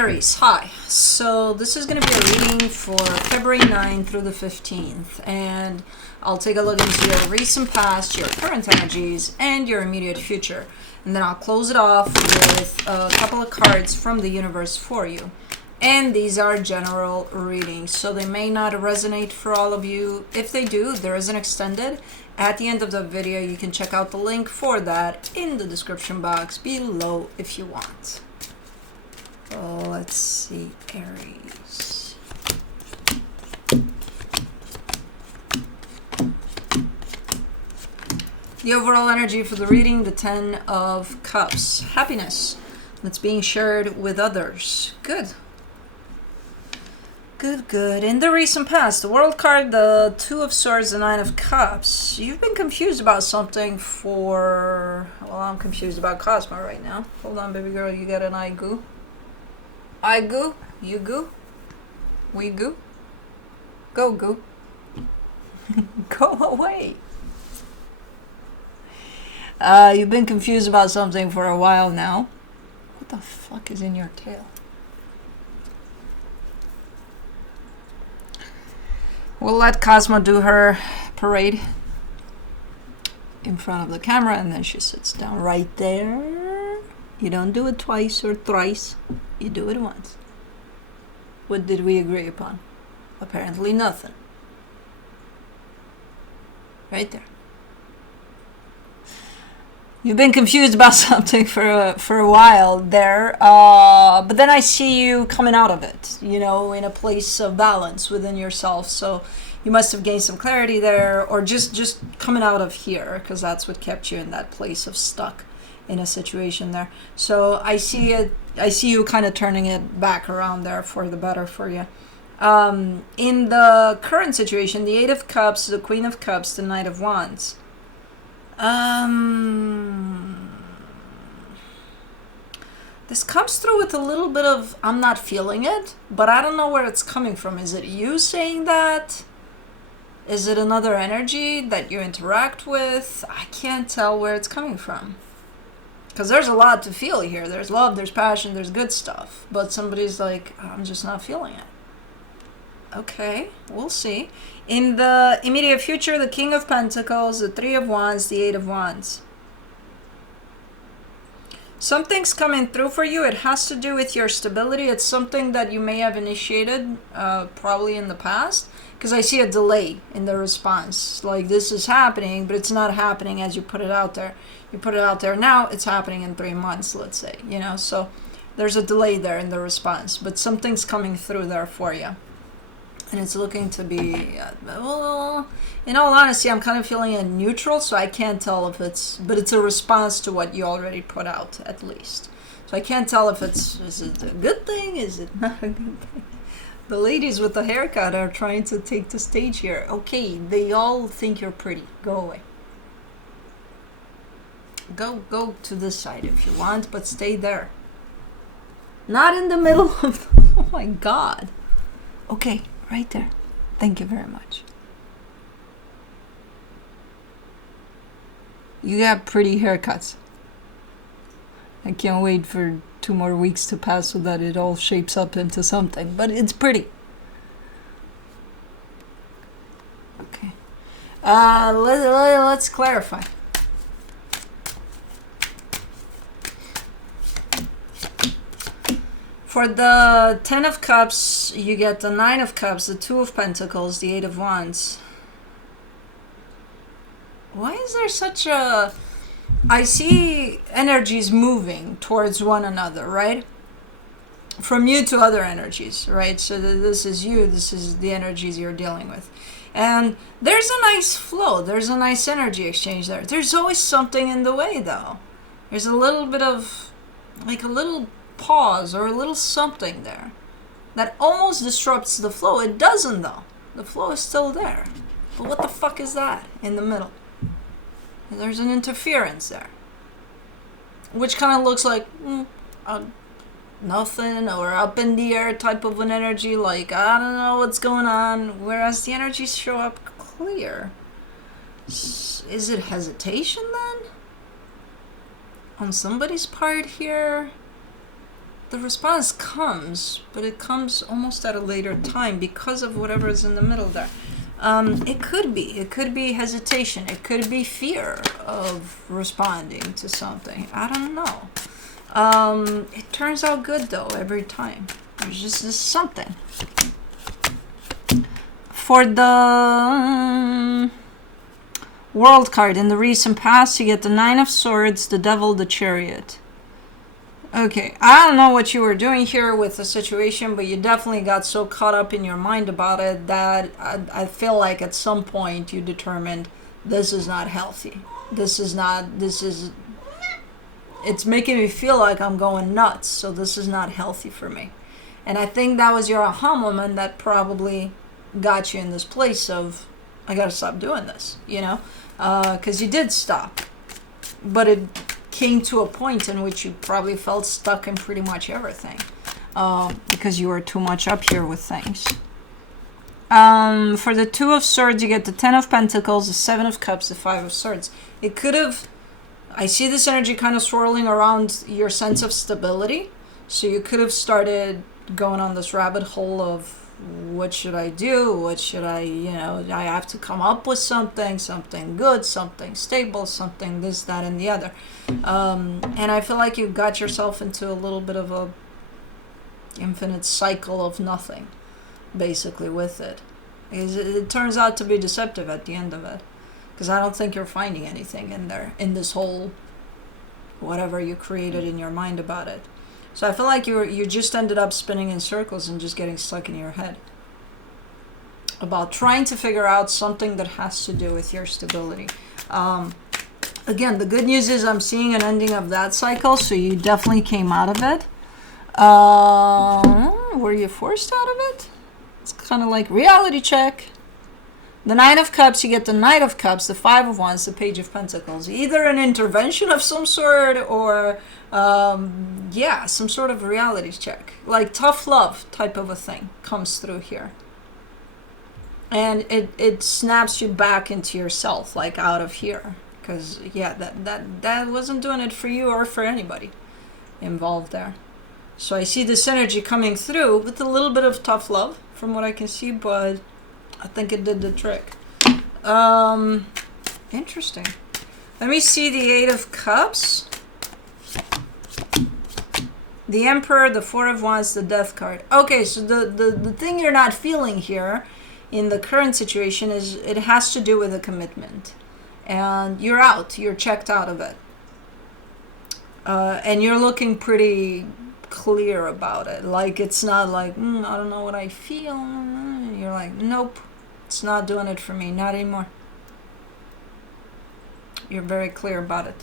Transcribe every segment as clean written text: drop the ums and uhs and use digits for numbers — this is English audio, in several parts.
Aries, hi. So this is going to be a reading for February 9th through the 15th, and I'll take a look into your recent past, your current energies, and your immediate future. And then I'll close it off with a couple of cards from the universe for you. And these are general readings, so they may not resonate for all of you. If they do, there is an extended. At the end of the video, you can check out the link for that in the description box below if you want. Oh, let's see, Aries. The overall energy for the reading, the 10 of Cups. Happiness that's being shared with others. Good. Good, good. In the recent past, the World card, the 2 of Swords, the 9 of Cups. You've been confused about something for... Well, I'm confused about Cosmo right now. Hold on, baby girl, you got an eye goo. I goo, you goo, we goo, go goo, go away. You've been confused about something for a while now. What the fuck is in your tail? We'll let Cosmo do her parade in front of the camera, and then she sits down right there. You don't do it twice or thrice. You do it once. What did we agree upon? Apparently nothing. Right there. You've been confused about something for a while there, but then I see you coming out of it, you know, in a place of balance within yourself. So you must have gained some clarity there, or just coming out of here, because that's what kept you in that place of stuck in a situation there. So I see you kind of turning it back around there for the better for you. In the current situation, the 8 of Cups, the Queen of Cups, the Knight of Wands. This comes through with a little bit of, I'm not feeling it, but I don't know where it's coming from. Is it you saying that? Is it another energy that you interact with? I can't tell where it's coming from. Because there's a lot to feel here. There's love, there's passion, there's good stuff. But somebody's like, I'm just not feeling it. Okay, we'll see. In the immediate future, the King of Pentacles, the 3 of Wands, the 8 of Wands. Something's coming through for you. It has to do with your stability. It's something that you may have initiated probably in the past. Because I see a delay in the response. Like, this is happening, but it's not happening as you put it out there. You put it out there now, it's happening in 3 months, let's say. You know, so there's a delay there in the response. But something's coming through there for you. And it's looking to be, well, in all honesty, I'm kind of feeling it neutral, so I can't tell if it's, but it's a response to what you already put out, at least. So I can't tell if it's, is it a good thing, is it not a good thing? The ladies with the haircut are trying to take the stage here. Okay, they all think you're pretty. Go away. Go to this side if you want, but stay there. Not in the middle of, oh my God. Okay. Right there. Thank you very much. You got pretty haircuts. I can't wait for 2 more weeks to pass so that it all shapes up into something. But it's pretty. Okay. Let's clarify. For the 10 of Cups, you get the 9 of Cups, the 2 of Pentacles, the 8 of Wands. Why is there such a... I see energies moving towards one another, right? From you to other energies, right? So this is you, this is the energies you're dealing with. And there's a nice flow, there's a nice energy exchange there. There's always something in the way, though. There's a little bit of, like a little pause or a little something there that almost disrupts the flow. It doesn't, though. The flow is still there. But what the fuck is that in the middle? There's an interference there, which kind of looks like nothing, or up in the air type of an energy, like I don't know what's going on, whereas the energies show up clear. Is it hesitation then on somebody's part here? the response comes, but it comes almost at a later time because of whatever is in the middle there. It could be hesitation. It could be fear of responding to something. I don't know. It turns out good though every time. There's just this something. For the World card, in the recent past, you get the Nine of Swords, the Devil, the Chariot. Okay, I don't know what you were doing here with the situation, but you definitely got so caught up in your mind about it that I feel like at some point you determined this is not healthy. It's making me feel like I'm going nuts, so this is not healthy for me. And I think that was your aha moment that probably got you in this place of, I gotta stop doing this, you know? Because you did stop, but it came to a point in which you probably felt stuck in pretty much everything, because you were too much up here with things. For the Two of Swords, you get the Ten of Pentacles, the Seven of Cups, the Five of Swords. It could have, I see this energy kind of swirling around your sense of stability, so you could have started going on this rabbit hole of, what should I do? What should I, I have to come up with something good, something stable, something this, that, and the other. And I feel like you got yourself into a little bit of a infinite cycle of nothing, basically, with it. It turns out to be deceptive at the end of it. Because I don't think you're finding anything in there, in this whole, whatever you created in your mind about it. So I feel like you just ended up spinning in circles and just getting stuck in your head about trying to figure out something that has to do with your stability. Again, the good news is I'm seeing an ending of that cycle, so you definitely came out of it. Were you forced out of it? It's kind of like reality check. The Nine of Cups, you get the Knight of Cups, the Five of Wands, the Page of Pentacles. Either an intervention of some sort or, some sort of reality check. Like tough love type of a thing comes through here. And it snaps you back into yourself, like out of here. Because, that wasn't doing it for you or for anybody involved there. So I see this energy coming through with a little bit of tough love from what I can see, but I think it did the trick. Interesting. Let me see the Eight of Cups. The Emperor, the Four of Wands, the Death card. Okay, so the thing you're not feeling here in the current situation is it has to do with a commitment. And you're out. You're checked out of it. And you're looking pretty clear about it. Like, it's not like, I don't know what I feel. You're like, nope. It's not doing it for me, not anymore. You're very clear about it.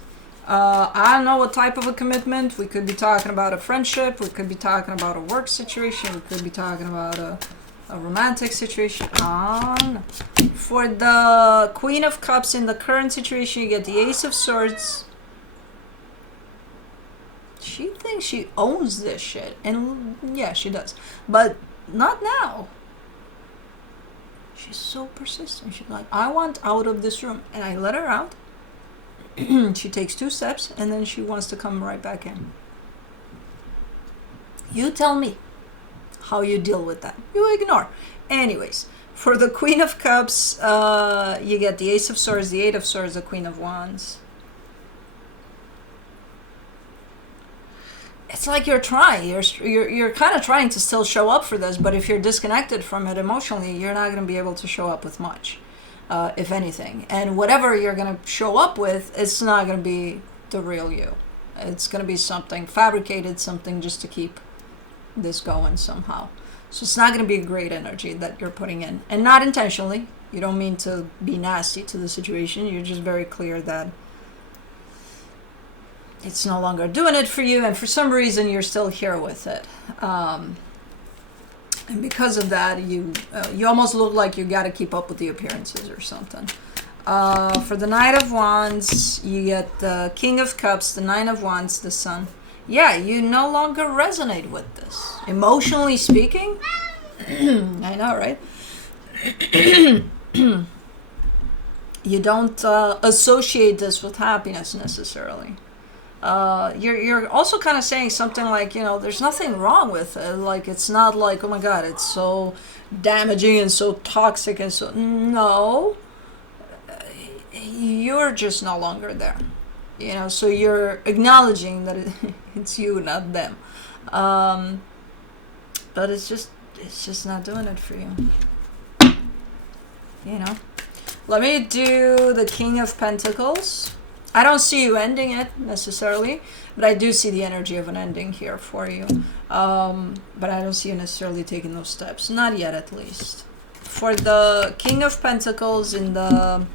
I don't know what type of a commitment. We could be talking about a friendship. We could be talking about a work situation. We could be talking about a romantic situation. For the Queen of Cups in the current situation, you get the Ace of Swords. She thinks she owns this shit. And yeah, she does. But not now. She's so persistent. She's like, I want out of this room. And I let her out. She takes 2 steps and then she wants to come right back in. You tell me how you deal with that. You ignore. Anyways, for the Queen of Cups, you get the Ace of Swords, the Eight of Swords, the Queen of Wands. It's like you're trying. You're kind of trying to still show up for this, but if you're disconnected from it emotionally, you're not going to be able to show up with much, if anything. And whatever you're going to show up with, it's not going to be the real you. It's going to be something fabricated, something just to keep this going somehow. So it's not going to be a great energy that you're putting in. And not intentionally. You don't mean to be nasty to the situation. You're just very clear that it's no longer doing it for you, and for some reason you're still here with it. And because of that, you almost look like you got to keep up with the appearances or something. For the Knight of Wands, you get the King of Cups, the Nine of Wands, the Sun. Yeah, you no longer resonate with this. Emotionally speaking, I know, right? You don't associate this with happiness necessarily. You're also kind of saying something like, you know, there's nothing wrong with it. Like, it's not like, oh my God, it's so damaging and so toxic and so, no, you're just no longer there. You know, so you're acknowledging that it's you, not them. Um, but it's just not doing it for you. You know, let me do the King of Pentacles. I don't see you ending it necessarily, but I do see the energy of an ending here for you. But I don't see you necessarily taking those steps. Not yet, at least. For the King of Pentacles in the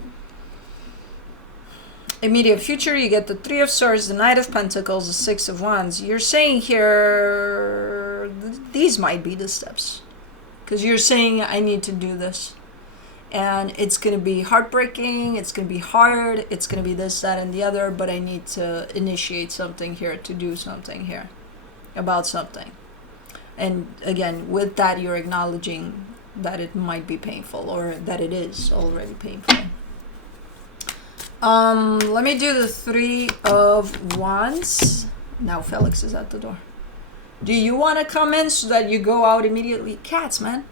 immediate future, you get the Three of Swords, the Knight of Pentacles, the Six of Wands. You're saying here, these might be the steps. Because you're saying, I need to do this. And it's going to be heartbreaking, it's going to be hard, it's going to be this, that, and the other, but I need to initiate something here, to do something here about something. And again, with that, you're acknowledging that it might be painful, or that it is already painful. Let me do the Three of Wands. Now Felix is at the door. Do you want to come in so that you go out immediately? Cats, man.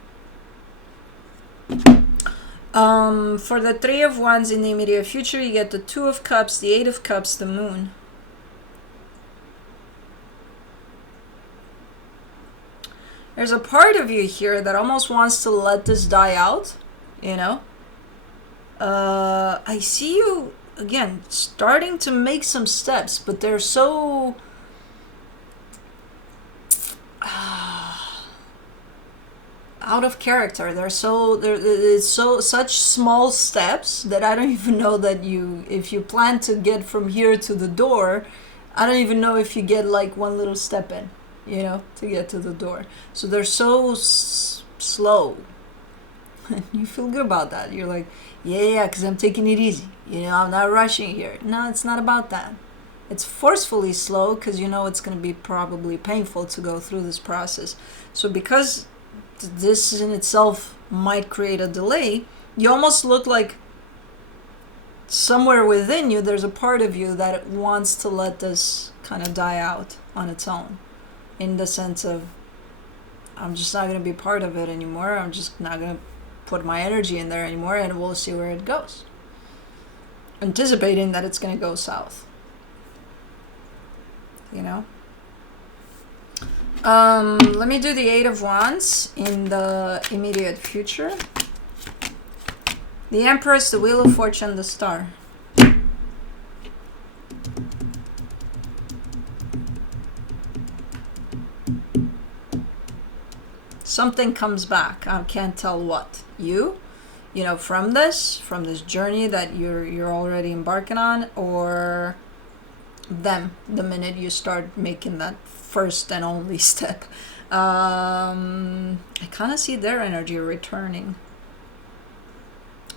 For the Three of Wands in the immediate future, you get the Two of Cups, the Eight of Cups, the Moon. There's a part of you here that almost wants to let this die out, you know? I see you, again, starting to make some steps, but they're so... out of character. It's such small steps that I don't even know that if you plan to get from here to the door, I don't even know if you get like one little step in, you know, to get to the door. So they're so slow. You feel good about that. You're like, yeah, because I'm taking it easy. You know, I'm not rushing here. No, it's not about that. It's forcefully slow because you know it's going to be probably painful to go through this process. So because this in itself might create a delay, you almost look like somewhere within you there's a part of you that wants to let this kind of die out on its own, in the sense of, I'm just not going to be part of it anymore, I'm just not going to put my energy in there anymore, and we'll see where it goes, anticipating that it's going to go south, you know. Let me do the Eight of Wands in the immediate future. The Empress, the Wheel of Fortune, the Star. Something comes back. I can't tell what. You know, from this journey that you're already embarking on, or them, the minute you start making that first and only step. I kind of see their energy returning,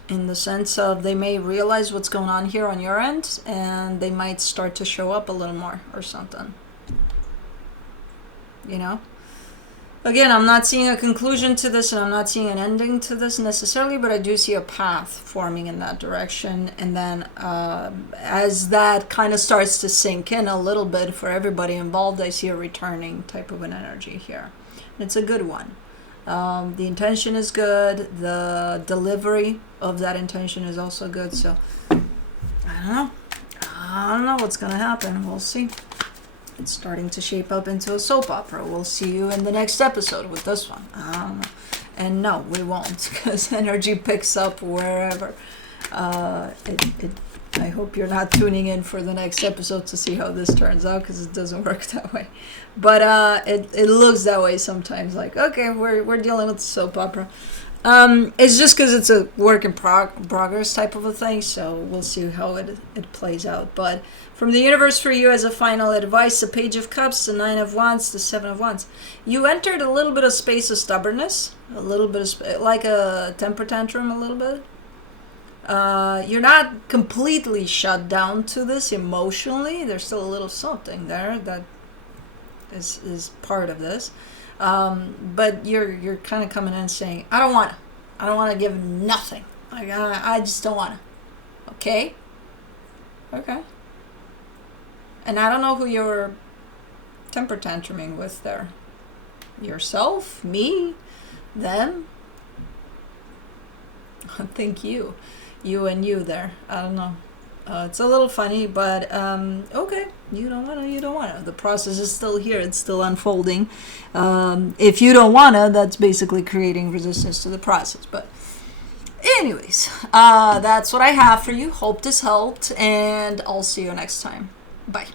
in the sense of they may realize what's going on here on your end, and they might start to show up a little more or something, you know. Again, I'm not seeing a conclusion to this, and I'm not seeing an ending to this necessarily, but I do see a path forming in that direction. And then as that kind of starts to sink in a little bit for everybody involved, I see a returning type of an energy here. And it's a good one. The intention is good. The delivery of that intention is also good. So, I don't know what's going to happen. We'll see. It's starting to shape up into a soap opera. We'll see you in the next episode with this one. I don't know. And no, we won't, because energy picks up wherever. I hope you're not tuning in for the next episode to see how this turns out, because it doesn't work that way. But it looks that way sometimes. Like, okay, we're dealing with soap opera. It's just because it's a work in progress type of a thing, so we'll see how it plays out. But from the universe for you as a final advice, the Page of Cups, the Nine of Wands, the Seven of Wands. You entered a little bit of space of stubbornness, a little bit of like a temper tantrum, a little bit. You're not completely shut down to this emotionally. There's still a little something there that is part of this. But you're kind of coming in saying, I don't want to give nothing. Like, I just don't want to. Okay. And I don't know who you're temper tantruming with there. Yourself? Me? Them? I think you. You and you there. I don't know. It's a little funny, but okay. You don't want to. The process is still here. It's still unfolding. If you don't want to, that's basically creating resistance to the process. But anyways, that's what I have for you. Hope this helped, and I'll see you next time. Bye.